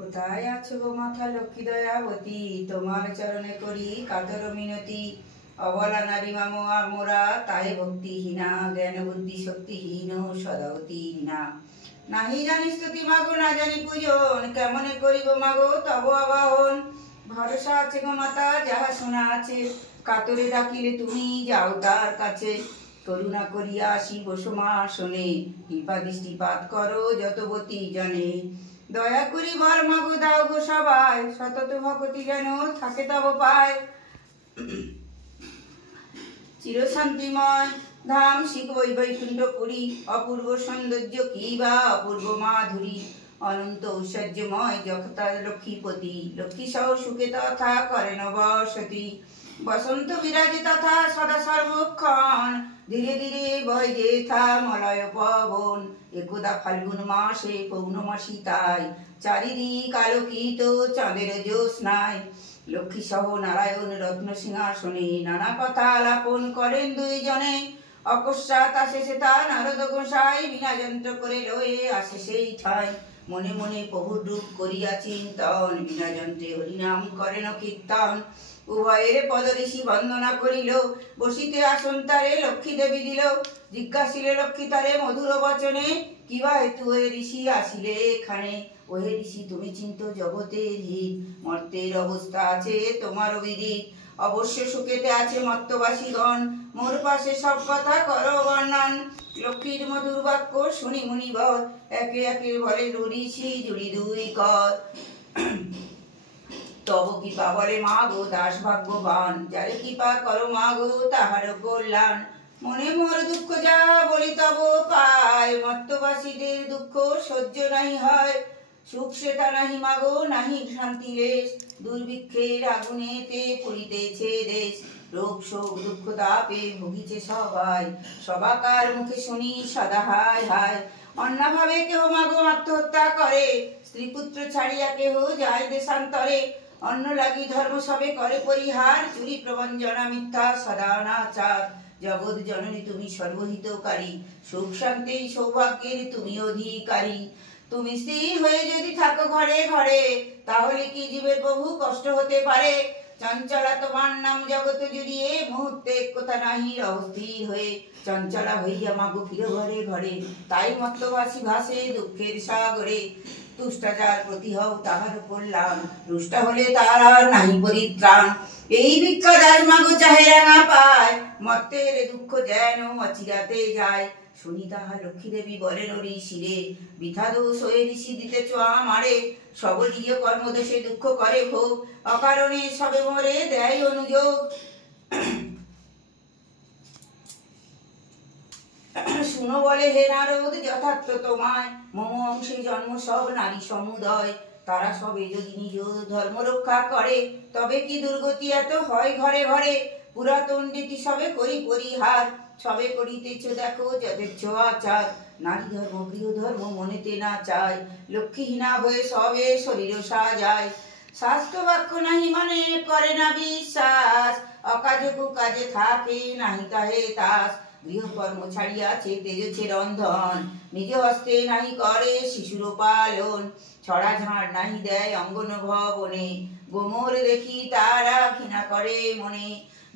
কোথায় আছো গো মাথা লক্ষ্মী দয়াবতী, তোমার চরণে করি কাতর মিনতি। অবলা নারী মামো মোরা তাহে ভক্তিহীনা, জ্ঞান বুদ্ধি শক্তিহীন সদাবতীহীনা। নাহি জানি স্তুতি মাগো না জানি পূজন, কেমনে করিব মাগো তব আবাহন। ভরসা আছে গো মাতা যাহা শোনা আছে, কাতরে ডাকিলে তুমি যাও তার কাছে। করুণা করিয়া শিব সমাসনে, কৃপা দৃষ্টিপাত করো যতবতী জনে। দয়া করি বর মাগো দাও গো সবাই, সতত ভক্তি যেন থাকে তব পায়। চিরশান্তিময় ধাম শিখবই বৈকুণ্ঠপুরী, অপূর্ব সৌন্দর্য কি বা অপূর্ব মাধুরী। অনন্ত ঐশ্বর্যময় জগতা লক্ষ্মীপতি, লক্ষ্মী সহ সুখে তথা করেন বসতি। বসন্ত বিরাজে তথা সদা সর্বক্ষণ, ধীরে ধীরে বয় যেথা মলয় পবন। একদা ফাল্গুন মাসে পৌর্ণমাসী তাই, চারিদিক আলোকিত চাঁদের জ্যোৎস্নায়। লক্ষ্মী সহ নারায়ণ রত্ন সিংহাসনে, নানা কথা আলাপন করেন দুইজনে। অকস্মাৎ আসে সে তা নারদ গোসাই, বিনা যন্ত্র করে লয়ে আসে সেই ঠাই। মনে মনে প্রভুর রূপ করিয়া চিন্তন, বিনা যন্ত্রে হরিনাম করেন কীর্তন। উভয়ের পদঋষি বন্দনা করিল, বসিতে আসন তারে লক্ষ্মী দেবী দিল। জিজ্ঞাসিলে লক্ষ্মী তারে মধুর বচনে, কিবা হেতু এ ঋষি আসিলে এখানে। ওহে ঋষি তুমি চিন্ত জগতের হিত, মর্তের অবস্থা আছে তোমার বিদিত। অবশ্য সুখেতে আছে মর্তবাসীগণ, মোর পাশে সব কথা করো বর্ণন। লক্ষ্মীর মধুর বাক্য শুনি মুনিবর, একে একে বলে ঋষি জুড়ি দুই কর। তব কৃপা বলে মাগো দাস ভাগ্যবান, যারে কৃপা করো মাগো তাহার কল্যাণ। মনে মোর দুঃখ যা বলি তব পায়, মর্তবাসীদের দুঃখ সহ্য নাহি হয়। সুখ সেটা নাহি মাগো নাহি শান্তি লেশ, দুর্ভিক্ষের আগুনেতে পুড়িতেছে দেশ। রোগ শোক দুঃখ তাপে ভুগিছে সবাই, সবাকার মুখে শুনি সদা হায় হায়। অন্যভাবে কেহ মাগো আত্মহত্যা করে, স্ত্রী পুত্র ছাড়িয়া কেহ যায় দেশান্তরে। অন্ন লাগি ধর্ম সবে করে পরিহার, চুরি প্রবঞ্চনা মিথ্যা সদা অনাচার। জগৎ জননী তুমি সর্বহিতকারী, সুখ শান্তি সৌভাগ্যের তুমি অধিকারী। তুমি স্ত্রী হয়ে যদি থাকো ঘরে ঘরে, তাহলে কি জীবের বহু কষ্ট হতে পারে। চঞ্চলা তোমার নাম জগৎ জুড়িয়ে, মুহূর্তে কথা নাহি অস্থির হয়ে। চঞ্চলা হইয়া মাগো ফিরো ঘরে ঘরে, তাই মত্তবাসী ভাসে দুঃখের সাগরে। তুষ্টা যার প্রতি হও তাহার কল্যাণ, রুষ্টা হলে তার আর নাহি পরিত্রাণ। এই ভিক্ষা দাস মাগো চাহে না পায়, মর্তের দুঃখ যেন অচিরাতে যায়। শুনি তাহা লক্ষ্মী দেবী বলেন ঋষিরে, বৃথা দোষ হয়ে ঋষি দিতেছ আমারে। সবলীয় কর্মদেশে দুঃখ করে ভোগ, অকারণে সবে মরে দেয় অনুযোগ। শুনো বলে হে নারদ যথার্থ তোমায়, মম অংশে জন্ম সব নারী সমুদয়। তারা সবে যদি নিজ ধর্ম রক্ষা করে, তবে কি দুর্গতি এত হয় ঘরে ঘরে। পুরাতন রীতি সবে করি পরিহার, সবে করিতেছ দেখো যথেচ্ছ আচার। নারী ধর্ম গৃহ ধর্ম মনেতে না চায়, লক্ষ্মীহীনা হয়ে সবে শরীর সাজায়। শাস্ত্র বাক্য নাহি মানে করে না বিশ্বাস, অকাজে কুকাজে থাকে নাহি তাহে তাস। গৃহকর্ম ছাড়িয়াছে তেজেছে রন্ধন, নিজ হস্তে নাহি করে শিশুর পালন। ছড়া ঝাড় নাহি দেয় অঙ্গন ভবনে, গোমর দেখি তারা ঘৃণা করে মনে।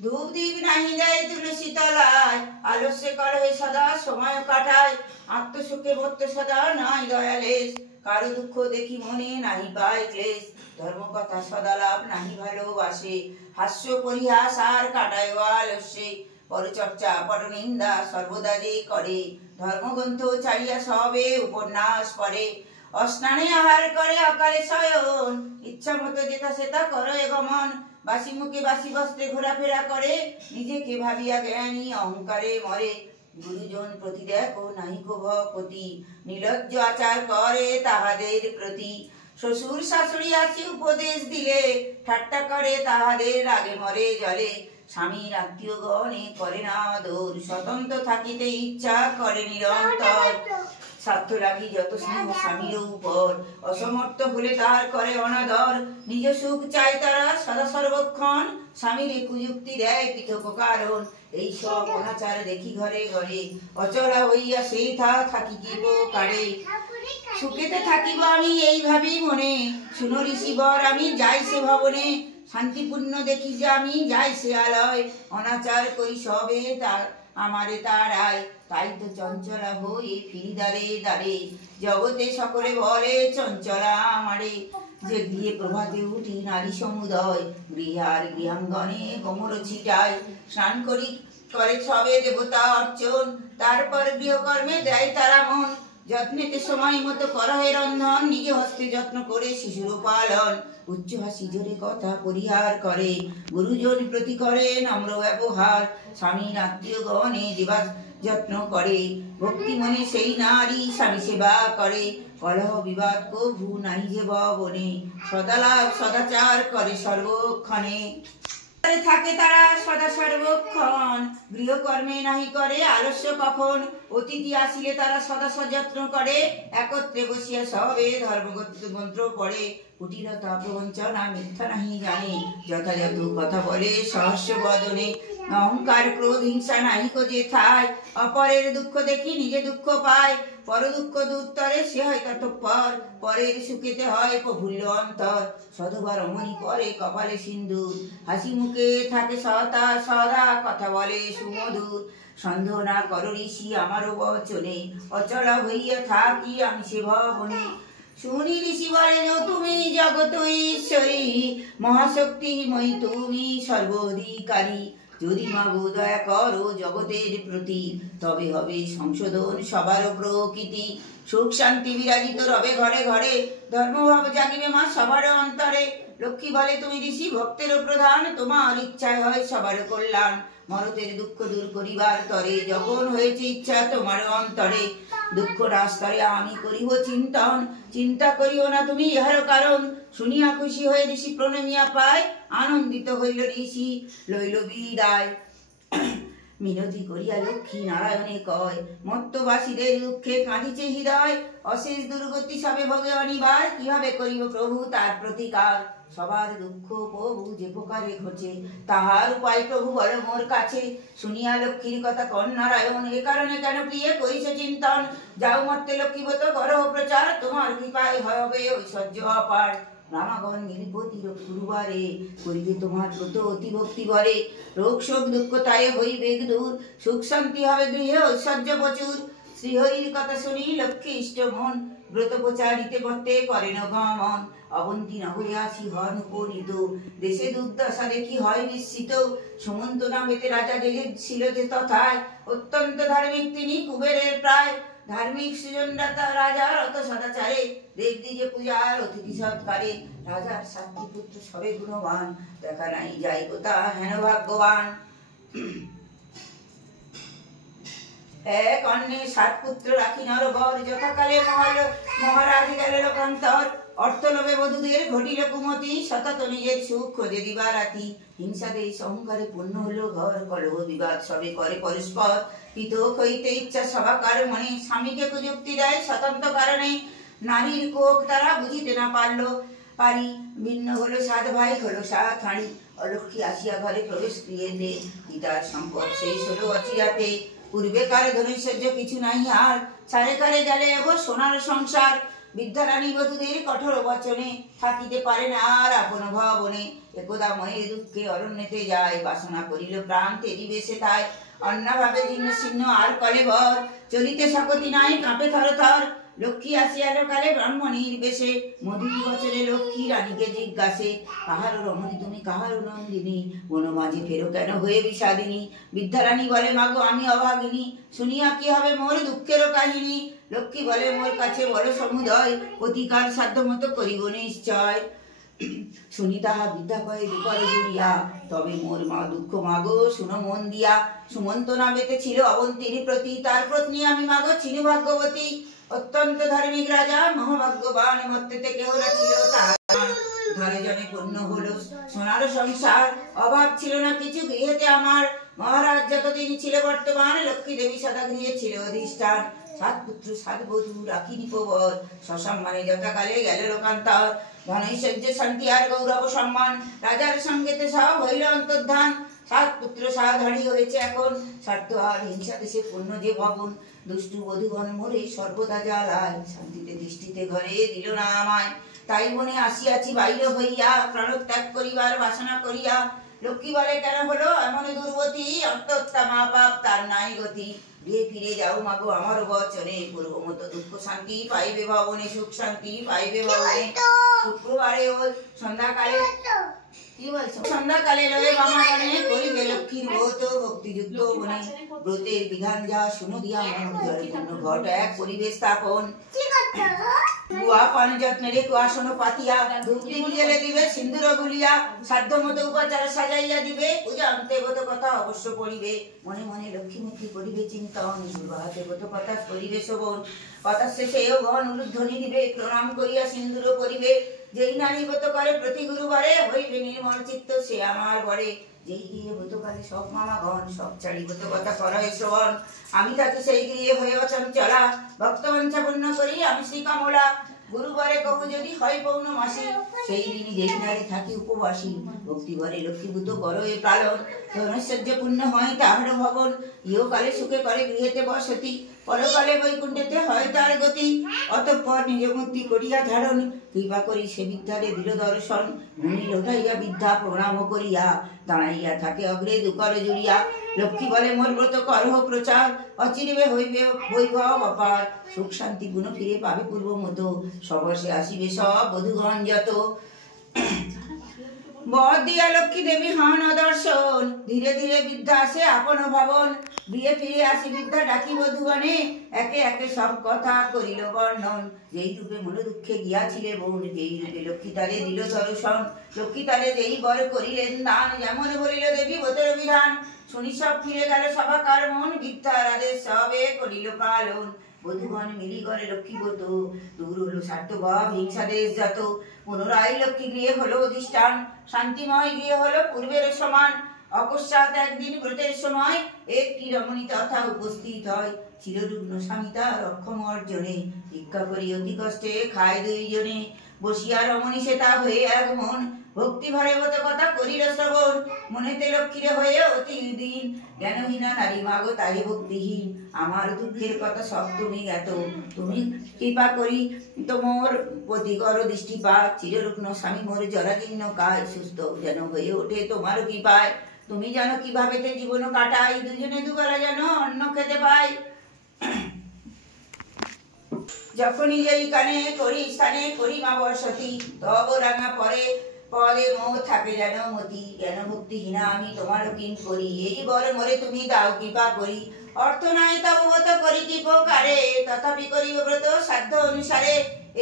ধূপ দীপ নাহি দেয় তুলসী তলায়, আলস্যে করে সদা সময় কাটায়। আত্মসুখে ভক্ত সদা নাই দয়ালেশ, কারো দুঃখ দেখি মনে নাহি পায় ক্লেশ। ধর্ম কথা সদা লাভ নাহি ভালোবাসে, হাস্য পরিহাস আর কাটায় আলস্যে। পরচর্চা পরনিন্দা সর্বদা যে করে, ধর্মগ্রন্থ ছাড়িয়া সবে উপন্যাস পড়ে। অস্নানে আহার করে অকালে শয়ন, ইচ্ছা মতো যেটা সেটা করো গমন। বাসি মুখে বাসি বস্ত্রে ঘোরাফেরা করে, নিজেকে ভাবিয়া জ্ঞানী অহংকারে মরে। গুরুজন প্রতি দেখো নাহিকো ভকতি, নির্লজ্জ আচার করে তাহাদের প্রতি। শ্বশুর শাশুড়ি আসি উপদেশ দিলে, ঠাট্টা করে তাহাদের রাগে মরে জলে। স্বামীর আত্মীয় গণে করে না আদর, স্বতন্ত্র থাকিতে ইচ্ছা করে নিরন্তর। স্বার্থ লাগি যত স্নেহ স্বামীর উপর, অসমর্থ হলে তার করে অনাদর। নিজ সুখ চায় তারা সদা সর্বক্ষণ, স্বামীর কুযুক্তি দেয় পৃথক কারণ। এই সব অনাচার দেখি ঘরে ঘরে, অচলা হইয়া সেই থাকি কি প্রকারে। সুখেতে থাকিব আমি এইভাবেই মনে, শুনো ঋষিবর আমি যাই সে ভবনে, শান্তিপূর্ণ দেখি যে আমি যাই সে আলয়, অনাচার করি সবে তার আমারে তারায়, তাই তো চঞ্চলা হয়ে ফিরি দাঁড়ে দাঁড়ে, জগতে সকলে বলে চঞ্চলা আমারে, যে গৃহে প্রভাতে উঠি নারী সমুদয়, গৃহার গৃহাঙ্গনে কোমর ছিটায়, স্নান করি করে সবে দেবতা অর্চন, তারপর গৃহকর্মে দেয় তারা মন, যত্নেতে সময় মতো করা হয় রন্ধন, নিজে হস্তে যত্ন করে শিশুর পালন, উচ্চ হাসি জোরে কথা পরিহার করে, গুরুজন প্রতি করে নম্র ব্যবহার, স্বামীর আত্মীয় গণে দেবা যত্ন করে, ভক্তি মনে সেই নারী স্বামী সেবা করে, কলহ বিবাদ কভু নাই যে বনে, সদালাপ সদাচার করে সর্বক্ষণে, থাকে তারা সদা সর্বক্ষণ, গৃহকর্মে নাহি করে আলস্য কখন, অতিথি আসিলে তারা সদা সযত্ন করে, একত্রে বসিয়া সবে ধর্মগত মন্ত্র পড়ে, কুটিলতা প্রবঞ্চনা মিথ্যা নাহি জানে, যথাযথ কথা বলে সহস্য বদনে, অহংকার ক্রোধ হিংসা নাহিক যেথায়, অপরের দুঃখ দেখি নিজে দুঃখ পায়, পর দুঃখ দূরতরে সে হয় ততঃপর, পরের সুখেতে হয় প্রফুল্ল অন্তর, সধবা রমণী পরে কপালে সিন্দুর, হাসি মুখে থাকে সদা সদা কথা বলে সুমধুর, সন্দেহ না কর ঋষি আমারও বচনে, অচলা হইয়া থাকি আমি সে ভবনে, শুনি ঋষি বলে তুমি জগত ঈশ্বরী, মহাশক্তিময়ী তুমি সর্বাধিকারী, যদি মাগো দয়া করো জগতের প্রতি, তবে হবে সংশোধন সবার প্রকৃতি, সুখ শান্তি বিরাজিত রবে ঘরে ঘরে, ধর্মভাব জাগিবে মা সবার অন্তরে, লক্ষ্মী বলে তুমি ঋষি ভক্তের প্রধান, তোমার ইচ্ছায় হয় সবার কল্যাণ, মরতের দুঃখ দূর করিবার তরে, যখন হয়েছে ইচ্ছা তোমার অন্তরে, দুঃখ রাস্তরে আমি করিব চিন্তন, চিন্তা করিও না তুমি ইহার কারণ, শুনিয়া খুশি হয়ে ঋষি প্রণমিয়া পায়, আনন্দিত হইল ঋষি লইল বিদায়, মিনতি করিয়া লক্ষ্মী নারায়ণে কয়, মত্তবাসীদের দুঃখে কাঁদিছে হৃদয়, অশেষ দুর্গতি সবে ভোগে অনিবার, কিভাবে করিব প্রভু তার প্রতিকার, সবার দুঃখ প্রভু যে প্রকারে ঘটে, তাহার উপায় প্রভু বল মোর কাছে, শুনিয়া লক্ষ্মীর কথা কন নারায়ণ, এ কারণে কেন প্রিয়ে করিছে চিন্তন, যাও মর্তে লক্ষ্মীবত করো প্রচার, তোমার কৃপায় হবে ঐশ্বর্য অপার, রামাগণ নীলপতির গুরুবারে, করিবে তোমার ব্রত অতি ভক্তি বলে, রোগ শোক দুঃখ তাই হইবে দূর, সুখ শান্তি হবে গৃহে ঐশ্বর্য প্রচুর, শ্রীহরির কথা শুনি লক্ষ্মী ইষ্ট মন, ব্রত প্রচারিতে মর্তে করেন গমন, অবন্তী নগরে আসি হন উপনীত, দেশে দুর্দশা দেখি হয় বিস্মিত, সুমন্ত নামেতে রাজা যে ছিল যে তথায়, অত্যন্ত ধার্মিক তিনি কুবেরের প্রায়, ধার্মিক সৃজনদাতা রাজার অত সদাচারে, দেব দিজে পূজার অতিথি সৎকারে, রাজার সাতটি পুত্র সবে গুণবান, দেখা নাই যাই কোথা হেন ভাগ্যবান, এক অন্যে 7 পুত্র রাখি নরবর, যথাকালে মহারাজ গেল লোকান্তর, অর্থলোভে বধূদের ঘটিল কুমতি, সতত নিজের সুখ খোঁজে দিবারাতি, হিংসা দেশ অহংকারে পূর্ণ হলো ঘর, কলহ বিবাদ সবে করে পরস্পর, পৃথক হইতে ইচ্ছা সবাকার মনে, স্বামীকে কুযুক্তি দেয় স্বতন্ত্র কারণে, নারীর কোক তারা বুঝিতে না পারি, ভিন্ন হলো 7 ভাই হলো 7 হাঁড়ি, অলক্ষ্মী আসিয়া ঘরে প্রবেশ করিয়ে দে, পিতার সম্পদ শেষ হলো অচিরাতে, পূর্বেকার ধনৈশ্বর্য কিছু নাই আর, সারে কারে গেলে এব সোনার সংসার, বিদ্যারানী বধূদের কঠোর বচনে, থাকিতে পারে না আর আপন ভবনে, একদা মনের দুঃখে অরণ্যেতে যায়, বাসনা করিল প্রাণ তেজিবে সেথায়, অন্যভাবে জীর্ণ শীর্ণ আর কলেবর, চলিতে শক্তি নাই কাঁপে থর থর, লক্ষ্মী আসিয়া কালে ব্রাহ্মণীর বেশে, মধুর বচনে লক্ষ্মী রানীকে জিজ্ঞাসে, কাহারো রমণী তুমি কাহারো নন্দিনী, বন মাঝে ফেরো কেন হয়ে বিষাদিনী, বিদ্যারানী বলে মাগো আমি অভাগিনী, শুনিয়া কি হবে মোর দুঃখেরও কাহিনী, লক্ষ্মী বলে মোর কাছে বড় সমুদয়, প্রতিকার সাধ্য মতো করিব নিশ্চয়, শুনি তাহা বিদ্যা কয়ে বিপরে জুড়িয়া, তবে মোর মা দুঃখ মাগো শুনো মন দিয়া, সুমন্ত নামেতে ছিল অবন্তীর প্রতি, তার পত্নী আমি মাগো চিনি ভাগ্যবতী, অত্যন্ত ধার্মিক রাজা মহাভাগ্যবান, মর্তেতে কেহ না ছিল তাহার, ধরে জনে পূর্ণ হলো সোনার সংসার, অভাব ছিল না কিছু গৃহেতে আমার, মহারাজ যতদিন ছিল বর্তমান, লক্ষ্মী দেবী সদা গৃহে ছিল অধিষ্ঠান, 7 পুত্র 7 বধূ রাখি নিপবর, সসম্মানে যথাকালে গেল লোকান্তর, ধনৈশ্বর্য শান্তি আর গৌরব সম্মান, রাজার সঙ্গেতে সব হইল অন্তর্ধান, 7 পুত্র 7 হাঁড়ি হয়েছে এখন, স্বার্থ আর হিংসা দেশে পূর্ণ যে ভবন, দুষ্টু বধূগণ মোরে সর্বদা জ্বালায়, শান্তিতে দৃষ্টিতে ঘরে দিল না আমায়। তাই মনে আসিয়াছি বাইরে হইয়া, প্রাণত্যাগ করিবার বাসনা করিয়া। লক্ষ্মী বলে কেন হলো এমন দুর্গতি, অত্যত্তা মা পাপ তার নাই গতি। গিয়ে ফিরে যাও মাগো আমার বচনে, পূর্ব মতো দুঃখ শান্তি পাইবে ভবনে, সুখ শান্তি পাইবে ভবনে। শুক্রবারে ওই সন্ধ্যাকালে কি বলছো, সন্ধ্যাকালে রয়ে বামাগানে করিবে লক্ষ্মীর ব্রত, ভক্তিযুক্ত মনে ব্রতের বিধান যা শুনো দিয়া মন পূর্ণ ঘট এক পরিবেশ স্থাপন। গুয়া পান যত্নে রেখো আসন পাতিয়া, ধূপ দীপ জেলে দিবে সিন্দুর গুলিয়া। সাধ্য মতো উপাচার সাজাইয়া দিবে, পূজা অন্তেগত কথা অবশ্য পড়িবে। মনে মনে লক্ষ্মীমুখী করিবে চিন্তন, পূর্বাহাতে গত কথা করিবে শোভন। কথা শেষে ও গণ উলুধ্বনি দিবে, প্রণাম করিয়া সিন্দুর করিবে। যেই নারী ব্রত করে প্রতি গুরুবারে, হইবে নির্মল চিত্ত সে আমার ঘরে। যেই গৃহে ব্রতকালে সব মামাগণ, সব ছাড়ি ব্রত কথা করায় শ্রবণ। আমি থাকি সেই গৃহে হয়ে অচঞ্চলা, ভক্তবাঞ্ছা পূর্ণ করি আমি শ্রীকমলা। গুরুবারে কবু যদি হয় পৌর্ণমাসী, সেই দিনই যেই নারী থাকি উপবাসী। ভক্তিভরে লক্ষ্মীভূত করো এ পালন, ধনৈশ্বর্য পূর্ণ হয় তাহার ভবন। ইহকালে সুখে করে গৃহেতে বসতি, পরকালে বৈকুণ্ঠেতে হয় তার গতি। অতঃপর নিজ মূর্তি করিয়া ধারণ, কৃপা করি সে বিদ্যারে দিল দর্শন। ভূমি লোটাইয়া বিদ্যা প্রণাম করিয়া, দাঁড়াইয়া থাকে অগ্রে দুকরে জুড়িয়া। লক্ষ্মী বলে মোর ব্রত করহ প্রচার, অচিরবে হইবে বৈভব অপার। সুখ শান্তি গুণ ফিরে পাবে পূর্ব মতো, সবর্ষে আসিবে সব বধূগণ যত। বর দিয়া লক্ষ্মী দেবী হন অদর্শন, ধীরে ধীরে বিদ্যা আসে আপন ভবন। বিয়ে ফিরে আসি বিদ্যা ডাকি বধূগণে, একে একে সব কথা করিল বর্ণন। যেই রূপে মন দুঃখে গিয়াছিলে বোন, যেই রূপে লক্ষ্মী তারে দিল দর্শন। লক্ষ্মী তারে যেই বর করিলেন দান, যেমন বলিল দেবী ব্রতের বিধান। শুনি সব ফিরে গেল সবাকার মন, বিদ্যার আদেশ সবে করিল পালন। বধূগণ মিলি করে লক্ষ্মী ব্রত, দূর হলো স্বার্থভাব হিংসা দেশ যত। পুনরায় লক্ষ্মী গৃহে হলো অধিষ্ঠান, শান্তিময় গৃহে হলো পূর্বের সমান। অকস্মাৎ একদিন ব্রতের সময়, একটি রমণী তথা উপস্থিত হয়। চিররুগ্ন স্বামী তার অক্ষম অর্জনে, ভিক্ষা করি অতি কষ্টে খায় দুইজনে। বসিয়া রমণী সে তা হয়ে এক মন, ভক্তি ভরে ব্রত কথা করিল শ্রবণ। মনেতে লক্ষ্মীরে হয়ে অতি দিন, জ্ঞানহীনা নারী মাগো তাই ভক্তিহীন। আমার দুঃখের কথা সব তুমি জ্ঞাত, তুমি কৃপা করি তোমর প্রতি কর দৃষ্টিপাত। চিররুগ্ন স্বামী মোর জরাজীর্ণ কায়, সুস্থ যেন হয়ে ওঠে তোমার কৃপায়। তুমি জানো কিভাবে তে জীবন কাটাই, দুজনে দুবেলা যেন অন্ন খেতে পাই। যখনই যেই কানে করি স্থানে করি মা বসতি, তব রাঙা পরে পদে মোর থাকে যেন মতি। জ্ঞান ভক্তিহীনা আমি তোমার কিন করি, এই বর মরে তুমি দাও কৃপা করি। অর্থ নাই তব ব্রত করি কি প্রকারে, তথাপি করিব ব্রত সাধ্য অনুসারে।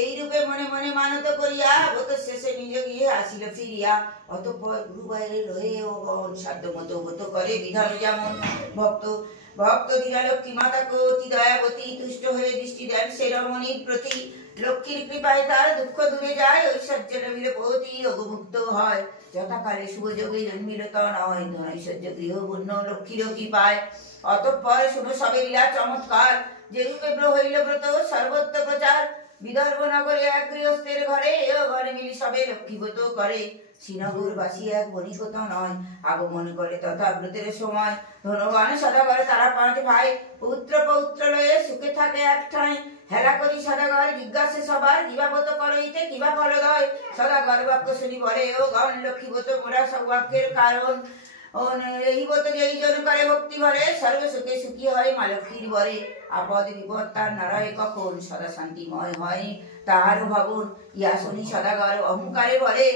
এই রূপে মনে মনে মানত করিয়া, ব্রত শেষে নিজ গিয়ে আসিল ফিরিয়া। অতঃপর গুরু বাইরে রয়ে ও গণ, সাধ্য মতো ব্রত করে বিধান যেমন। ভক্ত ধীরা লক্ষ্মী মাতাকে অতি দয়াবতী, তুষ্ট হয়ে দৃষ্টি দেন সে রমণীর প্রতি। লক্ষ্মীর কৃপায় তার দুঃখ দূরে যায়, ঐশ্বর্য নমিলে পতি অগমুক্ত হয়। যথাকালে শুভযোগে জন্মিল তনয়, ধনৈশ্বর্য গৃহপূর্ণ লক্ষ্মীর কৃপায়। অতঃপর শুনো সবে লীলা চমৎকার, যে রূপে হইল ব্রত সর্বত্র প্রচার। বিদর্ভ নগরে এক গৃহস্থের ঘরে, ও ঘরে মিলি সবে লক্ষ্মী ব্রত করে। শ্রীনগরবাসী এক বণিকত নয়, আগমন করে তথা ব্রতের সময়। ধনবান সদাগর তারা 5 ভাই, পুত্র পৌত্র লয়ে সুখে থাকে এক ঠাঁই। হেলা করি সদাগর জিজ্ঞাসে সবার, কিবা ব্রত করইতে কিবা ফলদয়। সদাগর বাক্য শুনি বলে ও গণ, লক্ষ্মী ব্রত মোরা সৌভাগ্যের কারণ। এই ব্রত যেই জন করে ভক্তি ভরে, সর্ব সুখে সুখী হয় মা লক্ষ্মীর বরে। আপদ বিপদ তার নারায় কখন, সদা শান্তিময় হয় তাহার ভবন। ইয়া শুনি সদাগর অহংকারে বলে,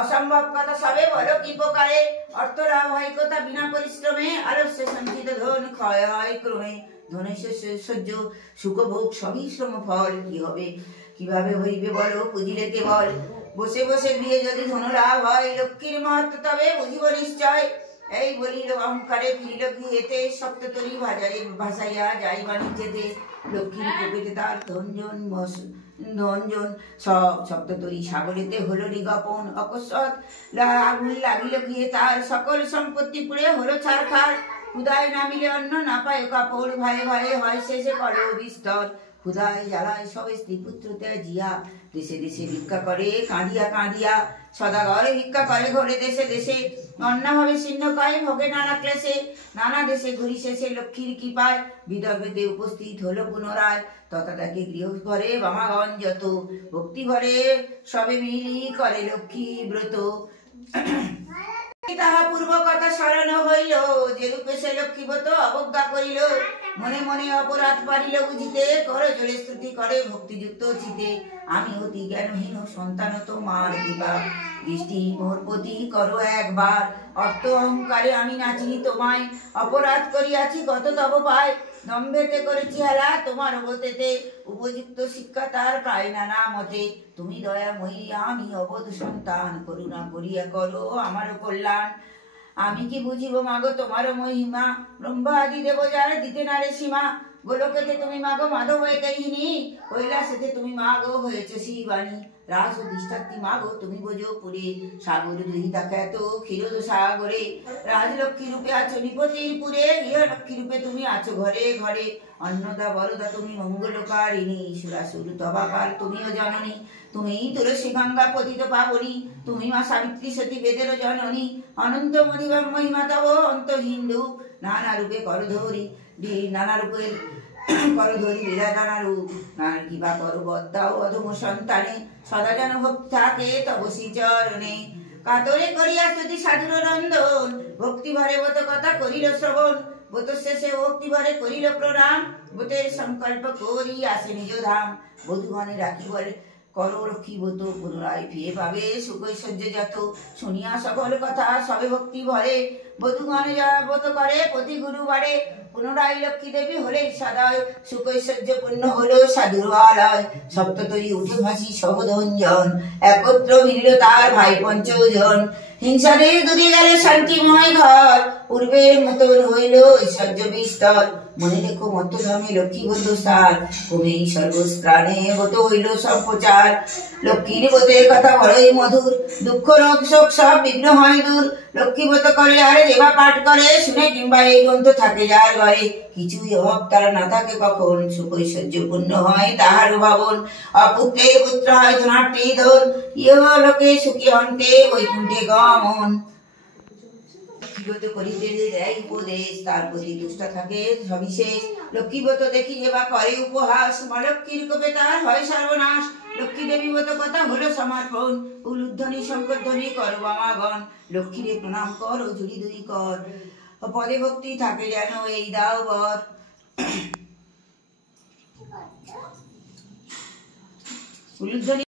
অসম্ভব কথা সবে বলো কি প্রকারে। অর্থ লাভ হয় কথা বিনা পরিশ্রমে, আলস্য সঞ্চিত ধন ক্ষয় হয় ক্রমে। ধনৈশ্বর্য সুখ ভোগ সবই শ্রম ফল, কি হবে কিভাবে হইবে বলো পুজিলে কেবল। বসে বসে গৃহে যদি ধন লাভ হয়, লক্ষ্মীর মাহাত্ম্য তবে বুঝিব নিশ্চয়। এই বলিল অহংকারে ফিরিল গৃহেতে, সপ্ততরী ভাসাইয়া যাই বাণিজ্যেতে। লক্ষ্মীর প্রকৃতি তার ধনজন সব সপ্ততরী সাগরেতে হলো নিগপন। অকস্মাৎ আগুন লাগিল গিয়ে তার, সকল সম্পত্তি পুড়ে হলো ছারখার। ক্ষুধায় নামিলে অন্ন না পায় কাপড়, ভয়ে ভয়ে হয় শেষে কল বিস্তর। ক্ষুধায় জ্বালায় সবে স্ত্রী পুত্র ত্যাজিয়া দেশে দেশে ভিক্ষা করে কাঁদিয়া কাঁদিয়া সদাগরে ভিক্ষা করে ঘরে দেশে দেশে অন্যভাবে শীর্ণকায় ভোগে নানা ক্লেশে নানা দেশে ঘুরি শেষে লক্ষ্মীর কৃপায় বিদর্ভেতে উপস্থিত হলো পুনরায় তথা তাকে গৃহ ঘরে বামাগণ যত ভক্তি ভরে সবে মিলি করে লক্ষ্মী ব্রত তাহা পূর্ব কথা স্মরণ হইল যে রূপে সে লক্ষ্মীব্রত অবজ্ঞা করিল মনে মনে অপরাধ পারিল বুঝিতে কর জোরে স্তুতি করে ভক্তিযুক্ত চিতে আমি অতি জ্ঞানহীন সন্তান তোমার কৃপা দৃষ্টি মোর প্রতি করো একবার অর্থ অহংকারে আমি নাচিনি তোমায় অপরাধ করিয়াছি কত তব পায় দম্ভেতে করেছি হেলা তোমার অবতেতে উপযুক্ত শিক্ষা তার প্রায় নানা মতে তুমি দয়াময়ী আমি অবধ সন্তান করুণা করিয়া করো আমার কল্যাণ আমি কি বুঝিব মাগো তোমার মহিমা ব্রহ্মা আদি দেব যারা দিতে নারে সীমা গোলকেতে তুমি মাগো মাধব কাহিনী কৈলাসেতে তুমি মাগো হয়েছে শিবানী রাজ অধিষ্ঠাত্রী মাগো তুমি বোঝো পুরে সাগর দুহিতা খ্যাত ক্ষীরোদ সাগরে রাজলক্ষ্মী রূপে আছো নিপতির পুরে গৃহলক্ষ্মী রূপে তুমি আছো ঘরে ঘরে অন্নদা বরদা তুমি মঙ্গলকারিণী সুরাসুর তবাকার তুমিও জননী তুমি তুলসী গঙ্গা পতিত পাবনী তুমি মা সাবিত্রী সতী বেদের জননী অনন্ত মহিমা মহিমা তব অন্তহীন রূপ নানা রূপে করধরি নানা রূপে করধরি লীলা নানা রূপ নানা কিবা করো বদ্দাও অধম সন্তানে সদা যেন ভক্তি থাকে তব শ্রীচরণে কাতরে করিয়া স্তুতি সাধুর নন্দন ভক্তি ভরে বত কথা করিল শ্রবণ বত শেষে ভক্তি ভরে করিল প্রণাম বতের সংকল্প করি আসে নিজ ধাম বধূগণে রাখি বলে করো লক্ষ্মী ব্রত পুনরায় ফিরে পাবে সুখৈশ্বর্য যত শুনিয়া সকল কথা সবে ভক্তি ভরে বধূগণে ব্রত করে প্রতি গুরুবারে পুনরায় লক্ষ্মী দেবী হলে সদয় সুখৈশ্বর্য পূর্ণ হলো সাধুর আলয় সপ্ততরী উঠে ভাসি সহধঞ্জন একত্র মিলিল তার ভাই পঞ্চজন হিংসারে দূরে গেল শান্তিময় ঘর পূর্বের মতন হইল ঐশ্বর্য বিস্তর মনে রেখো মত্তধর্মে লক্ষ্মী বন্ধু স্থান কমেই সর্বস্থানে গত হইল সম্প্রচার লক্ষ্মীর ব্রতের কথা বড়ই মধুর দুঃখ রোগ শোক সব বিঘ্ন হয় দূর লক্ষ্মী ব্রত করে আর দেবা পাঠ করে শুনে কিংবা এই গ্রন্থ থাকে যার ঘরে কিছুই অভাব তার না থাকে কখন সুখৈশ্বর্য পূর্ণ হয় তাহার ভাবন অপুত্রের পুত্র হয় ধনার্থী ধন ইহ লোকে সুখী হন্তে বৈকুণ্ঠে গমন লক্ষ্মীব্রত করিতে দেয় উপদেশ তার প্রতি দুষ্ট থাকে সবিশেষ লক্ষ্মীব্রত দেখি যেবা করে উপহাস মা লক্ষ্মীর কোপে তার হয় সর্বনাশ লক্ষ্মী দেবী ব্রত কথা হলো সমর্পণ উলুধ্বনি শঙ্করধ্বনি কর বামাগণ লক্ষ্মীরে প্রণাম কর ও ঝুড়ি দুই কর পদে ভক্তি থাকে যেন এই দাও বর উলুধ্বনি